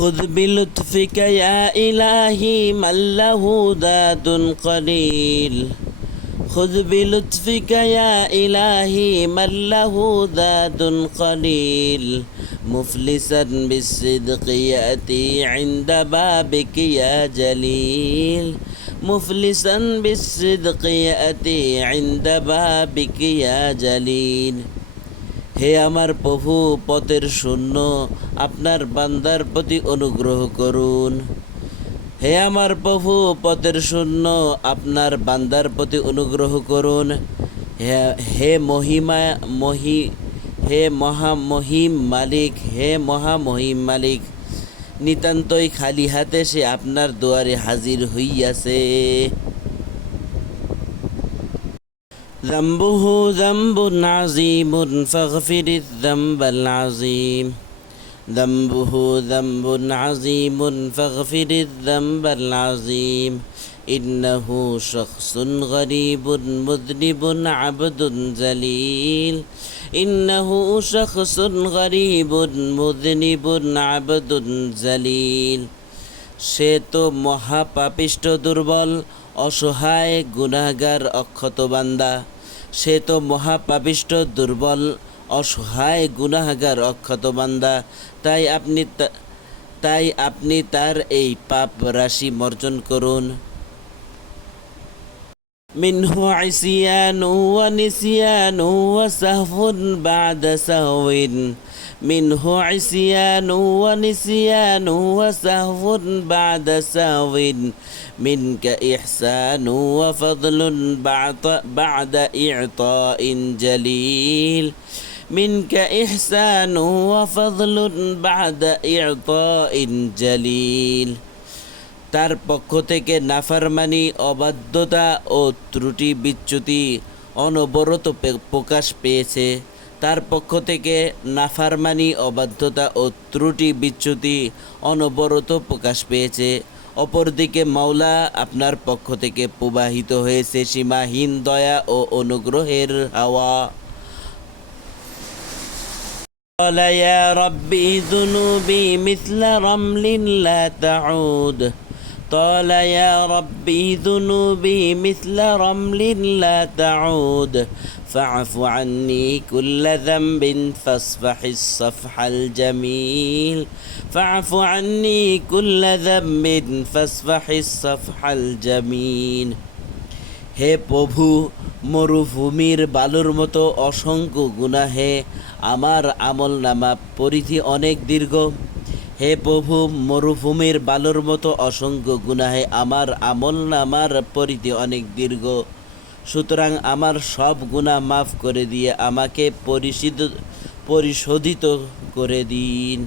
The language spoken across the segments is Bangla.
خذ بلطفك يا إلهي من له داد قليل خذ بلطفك يا إلهي من له داد قليل مفلسا بالصدق يأتي عند بابك يا جليل مفلسا بالصدق يأتي عند بابك يا جليل হে আমার প্রভু পথের শূন্য আপনার বান্দার প্রতি অনুগ্রহ করুন হে আমার প্রভু পথের শূন্য আপনার বান্দার প্রতি অনুগ্রহ করুন হে মহামহিম মালিক হে মহামহিম মালিক নিতান্তই খালি হাতে সে আপনার দুয়ারে হাজির হইয়াছে ذنبه ذنب عظيم فاغفر الذنب العظيم ذنبه ذنب عظيم فاغفر الذنب العظيم إنه شخص غريب مذنب عبد ذليل إنه شخص غريب مذنب عبد ذليل সে তো মহাপাপিষ্ট দুর্বল অসহায় গুনাহগার অক্ষত বান্দা সে তো মহাপাপিষ্ট দুর্বল অসহায় গুনাহগার অক্ষত বান্দা তাই আপনি তার এই পাপ রাশি বর্জন করুন মিনহু ইসিয়ানু ওয়া নিসিয়ানু ওয়া সাহফুন বা'দা সাহওয়িন মিনহু ইসিয়ানু ওয়া নিসিয়ানু ওয়া সাহফুন বা'দা সাহওয়িন মিনকা ইহসানু ওয়া ফাদলুন বা'দা ই'তাইন জালিল মিনকা ইহসানু ওয়া ফাদলুন বা'দা ই'তাইন জালিল তার পক্ষ থেকে নাফরমানি অবাধ্যতা ও ত্রুটি বিচ্যুতি অনবরত প্রকাশ পেয়েছে তার পক্ষ থেকে নাফরমানি অবাধ্যতা ও ত্রুটি বিচ্যুতি অনবরত প্রকাশ পেয়েছে অপরদিকে মাওলা আপনার পক্ষ থেকে প্রবাহিত হয়েছে সীমাহীন দয়া ও অনুগ্রহের হাওয়া قال يا ربي ذنوبي مثل رمل لا تعود قال يا ربي ذنوبي مثل رمل لا تعود فاعف عني كل ذنب فاصفح الصفح الجميل فاعف عني كل ذنب فاصفح الصفح الجميل হে প্রভু মরুভূমির বালুর মতো অসংখ্য গুনাহে আমার আমলনামা পরিধি অনেক দীর্ঘ হে প্রভু মরুভূমির বালুর মতো অসংখ্য গুনাহে আমার আমলনামার পরিধি অনেক দীর্ঘ সুতরাং আমার সব গুনাহ মাফ করে দিয়ে আমাকে পরিশোধিত করে দিন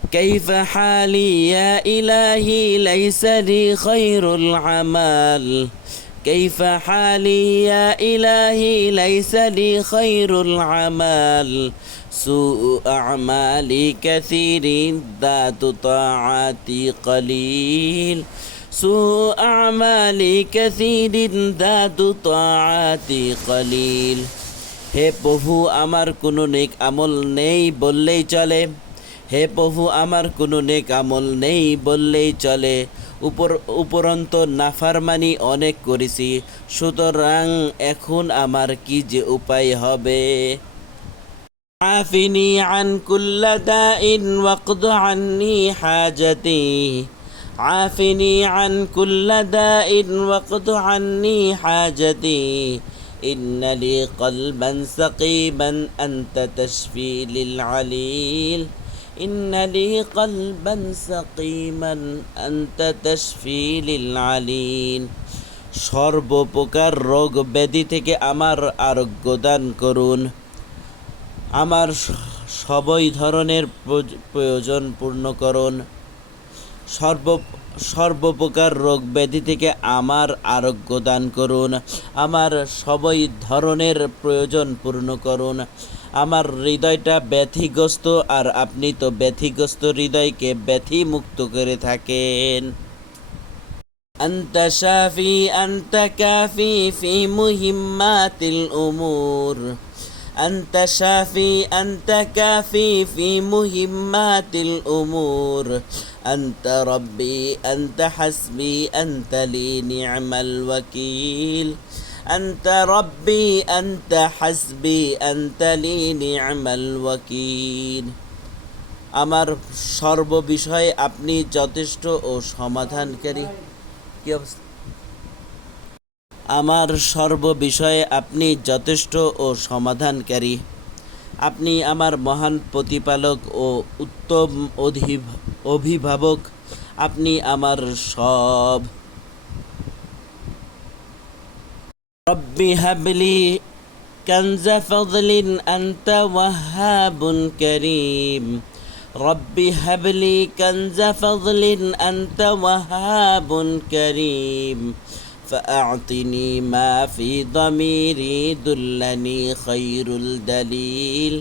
كيف حالي يا إلهي ليس لي خير العمل كيف حالي يا إلهي ليس لي خير العمل سوء أعمالي كثير ذات طاعاتي قليل سوء أعمالي كثير ذات طاعاتي قليل হে প্রভু আমার কোনো নেক আমল নেই বললেই চলে হে প্রভু আমার কোনো নেক আমল নেই বললেই চলে উপরন্ত নাফরমানি অনেক করেছি সুতরাং এখন আমার কি যে উপায় হবে আফিনি আন কুল্লা দাইন ওয়াকদ আন্নি হাজাতি আফিনি আন কুল্লা দাইন ওয়াকদ আন্নি হাজাতি ইন্না লি কলবান সাকিবান আনতা তাশফি লিল আলিল إن لي قلبا سقيما أنت تشفي للعليل সর্বপ্রকার রোগ ব্যাধি থেকে আমার আরোগ্য দান করুন আমার সবই ধরনের প্রয়োজন পূর্ণ করুন সর্বপ্রকার রোগ ব্যাধি থেকে আমার আরোগ্য দান করুন আমার সবই ধরনের প্রয়োজন পূর্ণ করুন আমার হৃদয়টা ব্যথিগ্রস্ত আর আপনি তো ব্যথিগ্রস্ত হৃদয়কে ব্যথি মুক্ত করে থাকেন আনতা শাফি আনতা কাফি ফি মুহিম্মাতিল উমুর أنت شافي أنت كافي في مهمات الأمور أنت ربي أنت حسبي أنت لي نعم الوكيل أنت ربي أنت حسبي أنت لي نعم الوكيل আমার সর্ব বিষয়ে আপনি যথেষ্ট ও সমাধানকারী। কি অবস্থা? আমার সর্ব বিষয়ে আপনি যথেষ্ট ও সমাধানকারী। আপনি আমার মহান প্রতিপালক ও উত্তম অভিভাবক। আপনি আমার সব। রব্বি হাবলি কানজা ফজলিন আনতা ওয়াহাবুন করিম। রব্বি হাবলি কানজা ফজলিন আনতা ওয়াহাবুন করিম। فأعطني ما في ضميري دلني خير الدليل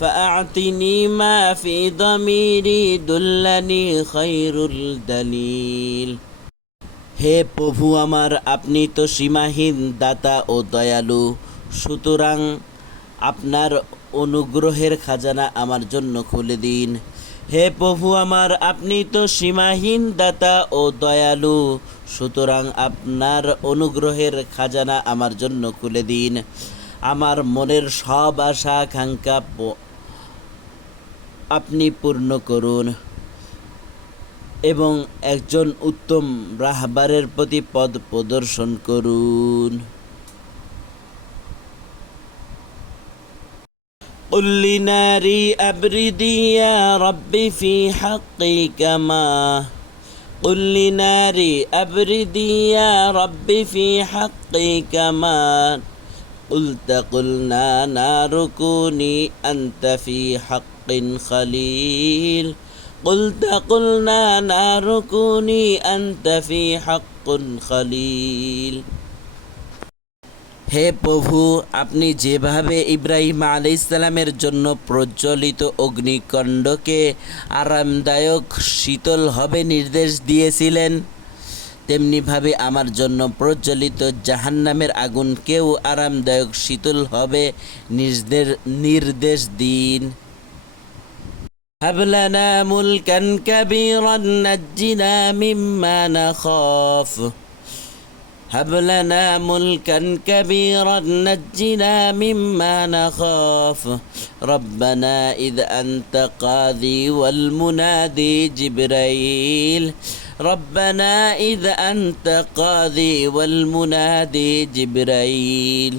فأعطني ما في ضميري دلني خير الدليل হে প্রভু আমার, আপনি তো সীমাহীন দাতা ও দয়ালু, সুতরাং আপনার অনুগ্রহের খাজানা আমার জন্য খুলে দিন। হে প্রভু আমার, আপনি তো সীমাহীন দাতা ও দয়ালু, সুতরাং আপনার অনুগ্রহের খাজানা আমার জন্য খুলে দিন। আমার মনের সব আশা আকাঙ্ক্ষা আপনি পূর্ণ করুন এবং একজন উত্তম রাহবারের প্রতি পথ প্রদর্শন করুন। قل لناري أبردي يا ربي في حقي كما قل لناري أبردي يا ربي في حقي كما قلنا نار كوني أنت في حق خليل قلنا نار كوني أنت في حق خليل হে প্রভু, আপনি যেভাবে ইব্রাহিম আলাইহিসসালামের জন্য প্রজ্বলিত অগ্নিকুণ্ডকে আরামদায়ক শীতল হবে নির্দেশ দিয়েছিলেন, তেমনিভাবে আমার জন্য প্রজ্বলিত জাহান্নামের আগুনকেও আরামদায়ক শীতল হবে নির্দেশ দিন। হাবলানা মুলকান কাবীরান নাজ্জিনা মিম্মা নাখাফ هب لنا ملكا كبيرا نجنا مما نخاف ربنا إذ أنت قاضي والمنادي جبريل ربنا إذ أنت قاضي والمنادي جبريل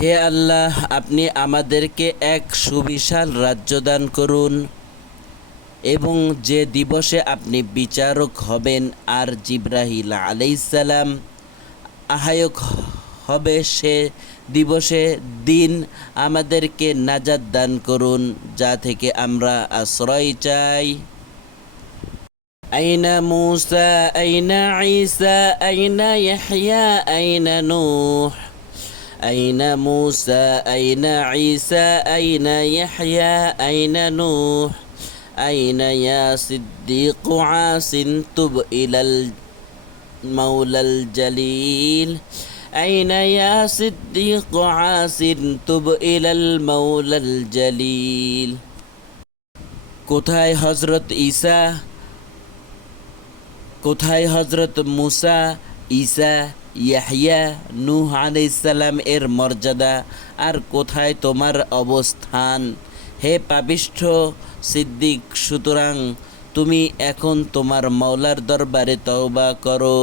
হে আল্লাহ, আপনি আমাদেরকে এক সুবিশাল রাজ্য দান করুন এবং যে দিবসে আপনি বিচারক হবেন আর জিবরাইল আলাইহিসসালাম আহায়ক হবে, সে দিবসে দিন আমাদেরকে নাজাত দান করুন, যা থেকে আমরা আশ্রয় চাই। আইনা মূসা আইনা ঈসা আইনা ইয়াহইয়া আইনা নূহ আইনা মূসা আইনা ঈসা আইনা ইয়াহইয়া আইনা নূহ أين يا صديق عاص تب إلى المولى الجليل أين يا صديق عاص تب إلى المولى الجليل কোথায় হযরত ঈসা, কোথায় হযরত মুসা, ঈসা, ইয়াহইয়া, নূহ আলাইহিস সালাম এর মর্যাদা, আর কোথায় তোমার অবস্থান হে পাপিষ্ঠ সিদ্দিক? সুতরাং তুমি এখন তোমার মাওলার দরবারে তওবা করো।